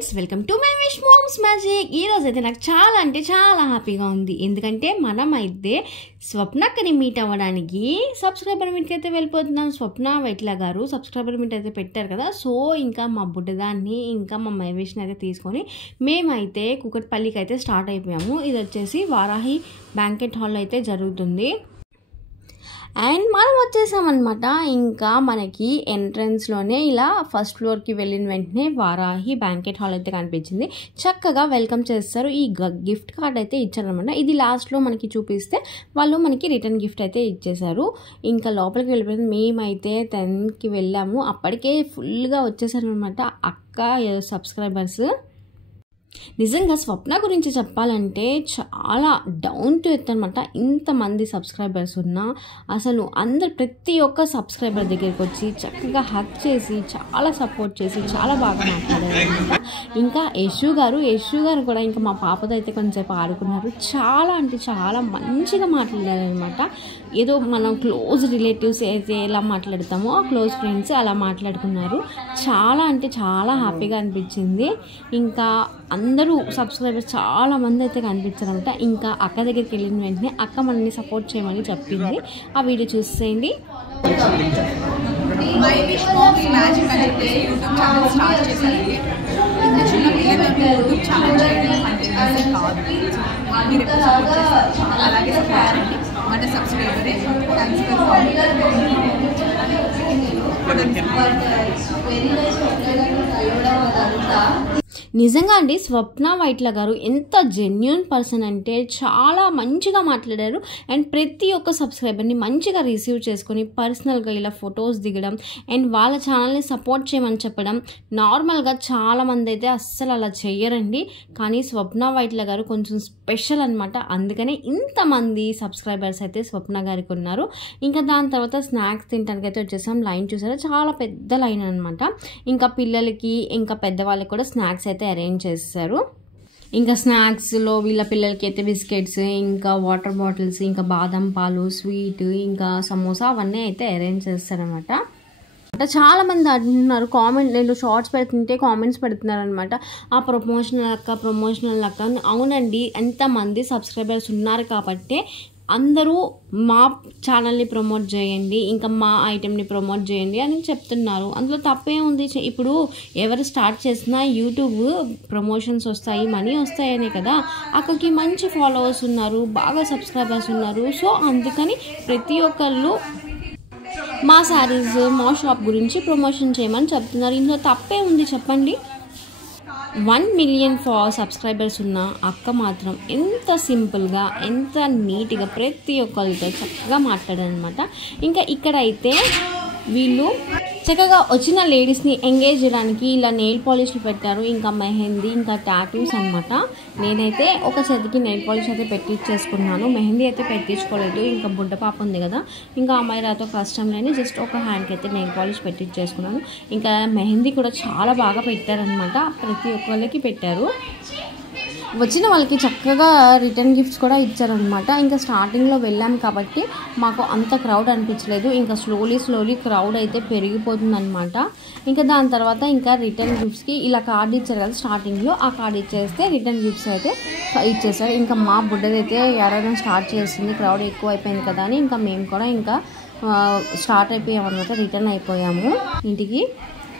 Friends, welcome to my wish mom's magic. ఈరోజు అయితే నాకు చాలా అంటే చాలా హ్యాపీగా ఉంది. ఎందుకంటే మనం అయితే స్వప్నక్కని మీట్ అవ్వడానికి సబ్స్క్రైబర్ మీట్కి అయితే వెళ్ళిపోతున్నాం. స్వప్న వైట్ల గారు సబ్స్క్రైబర్ మీట్ అయితే పెట్టారు కదా. సో ఇంకా మా బుడ్డదాన్ని ఇంకా మా మైవిష్ని అయితే తీసుకొని మేమైతే కూకట్పల్లికి అయితే స్టార్ట్ అయిపోయాము. ఇది వచ్చేసి వారాహి బ్యాంకెట్ హాల్లో అయితే జరుగుతుంది. అండ్ మనం వచ్చేసామన్నమాట. ఇంకా మనకి ఎంట్రన్స్లోనే ఇలా ఫస్ట్ ఫ్లోర్కి వెళ్ళిన వెంటనే వారాహి బ్యాంకెట్ హాల్ అయితే కనిపించింది. చక్కగా వెల్కమ్ చేస్తారు. ఈ గిఫ్ట్ కార్డ్ అయితే ఇచ్చారనమాట. ఇది లాస్ట్లో మనకి చూపిస్తే వాళ్ళు మనకి రిటర్న్ గిఫ్ట్ అయితే ఇచ్చేసారు. ఇంకా లోపలికి వెళ్ళిపోయింది. మేమైతే 10కి వెళ్ళాము. అప్పటికే ఫుల్గా వచ్చేసారనమాట అక్క సబ్స్క్రైబర్స్. నిజంగా స్వప్న గురించి చెప్పాలంటే చాలా డౌన్ టు ఎర్త్ అనమాట. ఇంతమంది సబ్స్క్రైబర్స్ ఉన్నా అసలు అందరు ప్రతి ఒక్క సబ్స్క్రైబర్ దగ్గరికి వచ్చి చక్కగా హక్ చేసి చాలా సపోర్ట్ చేసి చాలా బాగా మాట్లాడారు అనమాట. ఇంకా యశు గారు కూడా ఇంకా మా పాపతో అయితే కొంచెంసేపు ఆడుకున్నారు. చాలా అంటే చాలా మంచిగా మాట్లాడారు అనమాట. ఏదో మనం క్లోజ్ రిలేటివ్స్ అయితే ఎలా మాట్లాడతామో ఆ క్లోజ్ ఫ్రెండ్స్ అలా మాట్లాడుకున్నారు. చాలా అంటే చాలా హ్యాపీగా అనిపించింది. ఇంకా అందరూ సబ్స్క్రైబర్స్ చాలా మంది అయితే కనిపించారు అనమాట. ఇంకా అక్క దగ్గరికి వెళ్ళిన వెంటనే అక్క మనల్ని సపోర్ట్ చేయమని చెప్పింది. ఆ వీడియో చూసేయండి. మై విష్ మామ్స్ మ్యాజిక్ అని చెప్పేసి యూట్యూబ్ ఛానల్ స్టార్ట్ చేశారండి. ఇంత చిన్న పిల్లలకి యూట్యూబ్ ఛానల్ చేయడం అంటే ఈజీ కాదు. మీరు ఎక్కువ సపోర్ట్ చేస్తారు, అలాగే సపోర్ట్ చేయండి. మన సబ్స్క్రైబరే. Thanks for following. నిజంగా అండి స్వప్న వైట్ల గారు ఎంత జెన్యూన్ పర్సన్ అంటే చాలా మంచిగా మాట్లాడారు. అండ్ ప్రతి ఒక్క సబ్స్క్రైబర్ని మంచిగా రిసీవ్ చేసుకొని పర్సనల్గా ఇలా ఫొటోస్ దిగడం అండ్ వాళ్ళ ఛానల్ని సపోర్ట్ చేయమని చెప్పడం. నార్మల్గా చాలామంది అయితే అస్సలు అలా చెయ్యరండి. కానీ స్వప్న వైట్ల గారు కొంచెం స్పెషల్ అనమాట. అందుకనే ఇంతమంది సబ్స్క్రైబర్స్ అయితే స్వప్న గారికి ఉన్నారు. ఇంకా దాని తర్వాత స్నాక్స్ తినడానికి అయితే వచ్చేసాం. లైన్ చూసారా, చాలా పెద్ద లైన్ అనమాట. ఇంకా పిల్లలకి ఇంకా పెద్దవాళ్ళకి కూడా స్నాక్స్ అయితే అరేంజ్ చేస్తారు. ఇంకా స్నాక్స్లో వీళ్ళ పిల్లలకి అయితే బిస్కెట్స్, ఇంకా వాటర్ బాటిల్స్, ఇంకా బాదం పాలు, స్వీట్, ఇంకా సమోసా అవన్నీ అయితే అరేంజ్ చేస్తారనమాట. చాలా మంది అంటున్నారు కామెంట్, నేను షార్ట్స్ పెడుతుంటే కామెంట్స్ పెడుతున్నారు అనమాట. ఆ ప్రమోషనల్ అక్క. అవునండి, ఎంతమంది సబ్స్క్రైబర్స్ ఉన్నారు కాబట్టి అందరూ మా ఛానల్ని ప్రమోట్ చేయండి, ఇంకా మా ఐటెంని ప్రమోట్ చేయండి అని చెప్తున్నారు. అందులో తప్పే ఉంది. ఇప్పుడు ఎవరు స్టార్ట్ చేసినా యూట్యూబ్ ప్రమోషన్స్ వస్తాయి, మనీ వస్తాయనే కదా. అక్కడికి మంచి ఫాలోవర్స్ ఉన్నారు, బాగా సబ్స్క్రైబర్స్ ఉన్నారు. సో అందుకని ప్రతి ఒక్కళ్ళు మా శారీస్ మా షాప్ గురించి ప్రమోషన్ చేయమని చెప్తున్నారు. ఇందులో తప్పే ఉంది చెప్పండి. 1 మిలియన్ సబ్స్క్రైబర్స్ ఉన్న అక్క మాత్రం ఎంత సింపుల్గా ఎంత నీట్గా ప్రతి ఒక్కరితో చక్కగా మాట్లాడారనమాట. ఇంకా ఇక్కడైతే వీళ్ళు చక్కగా వచ్చిన లేడీస్ని ఎంగేజ్ చేయడానికి ఇలా నెయిల్ పాలిష్లు పెట్టారు. ఇంకా మెహందీ, ఇంకా టాటూస్ అనమాట. నేనైతే ఒక చేతికి నెయిల్ పాలిష్ అయితే పెట్టించేసుకున్నాను. మెహందీ అయితే పెట్టించుకోలేదు. ఇంకా బుడ్డ పాప ఉంది కదా, ఇంకా అమ్మాయి రాతో కష్టం లేని జస్ట్ ఒక హ్యాండ్కి అయితే నెయిల్ పాలిష్ పెట్టించేసుకున్నాను. ఇంకా మెహందీ కూడా చాలా బాగా పెట్టారనమాట. ప్రతి ఒక్కళ్ళకి పెట్టారు. వచ్చిన వాళ్ళకి చక్కగా రిటర్న్ గిఫ్ట్స్ కూడా ఇచ్చారనమాట. ఇంకా స్టార్టింగ్లో వెళ్ళాం కాబట్టి మాకు అంత క్రౌడ్ అనిపించలేదు. ఇంకా స్లోలీ క్రౌడ్ అయితే పెరిగిపోతుంది అనమాట. ఇంకా దాని తర్వాత ఇంకా రిటర్న్ గిఫ్ట్స్కి ఇలా కార్డు ఇచ్చారు కదా స్టార్టింగ్లో, ఆ కార్డు ఇచ్చేస్తే రిటర్న్ గిఫ్ట్స్ అయితే ఇచ్చేసారు. ఇంకా మా బుడ్డదైతే ఎవరైనా స్టార్ట్ చేస్తుంది, క్రౌడ్ ఎక్కువ అయిపోయింది కదా అని ఇంకా మేము కూడా ఇంకా స్టార్ట్ అయిపోయామన్నమాట. రిటర్న్ అయిపోయాము ఇంటికి.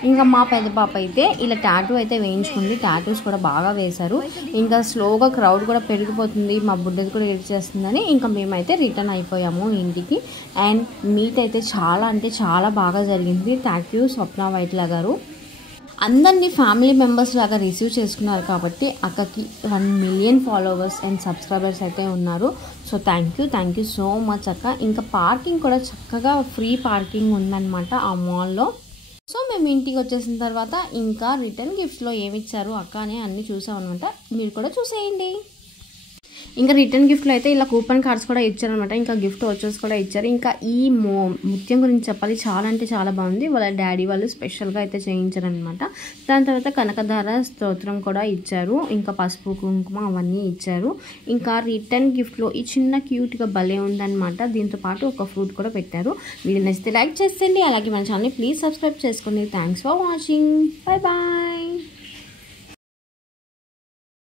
ఇంకా మా పెద్ద పాప అయితే ఇలా టాటూ అయితే వేయించుకుంది. టాటూస్ కూడా బాగా వేశారు. ఇంకా స్లోగా క్రౌడ్ కూడా పెరిగిపోతుంది, మా బుడ్డది కూడా ఎడిట్ చేస్తుందని ఇంకా మేమైతే రిటర్న్ అయిపోయాము ఇంటికి. అండ్ మీట్ అయితే చాలా అంటే చాలా బాగా జరిగింది. థ్యాంక్ యూ స్వప్న వైట్ల గారు. అందరినీ ఫ్యామిలీ మెంబర్స్ లాగా రిసీవ్ చేసుకున్నారు కాబట్టి అక్కకి 1 మిలియన్ ఫాలోవర్స్ అండ్ సబ్స్క్రైబర్స్ అయితే ఉన్నారు. So thank you so much అక్క. ఇంకా పార్కింగ్ కూడా చక్కగా ఫ్రీ పార్కింగ్ ఉందన్నమాట ఆ మాల్లో. సో మేము ఇంటికి వచ్చేసిన తర్వాత ఇంకా రిటర్న్ గిఫ్ట్స్లో ఏమి ఇచ్చారు అక్క అని అన్నీ చూసామన్నమాట. మీరు కూడా చూసేయండి. ఇంకా రిటర్న్ గిఫ్ట్లో అయితే ఇలా కూపన్ కార్డ్స్ కూడా ఇచ్చారనమాట. ఇంకా గిఫ్ట్ వచ్చేసి కూడా ఇచ్చారు. ఇంకా ఈ ముత్యం గురించి చెప్పాలి, చాలా అంటే చాలా బాగుంది. వాళ్ళ డాడీ వాళ్ళు స్పెషల్గా అయితే చేయించారనమాట. దాని తర్వాత కనకధార స్తోత్రం కూడా ఇచ్చారు. ఇంకా పసుపు కుంకుమ అవన్నీ ఇచ్చారు. ఇంకా రిటర్న్ గిఫ్ట్లో ఈ చిన్న క్యూట్గా భలే ఉందన్నమాట. దీంతో పాటు ఒక ఫ్రూట్ కూడా పెట్టారు. వీడియో నచ్చితే లైక్ చేసేయండి, అలాగే మన ఛానల్ని ప్లీజ్ సబ్స్క్రైబ్ చేసుకోండి. Thanks for watching. Bye bye.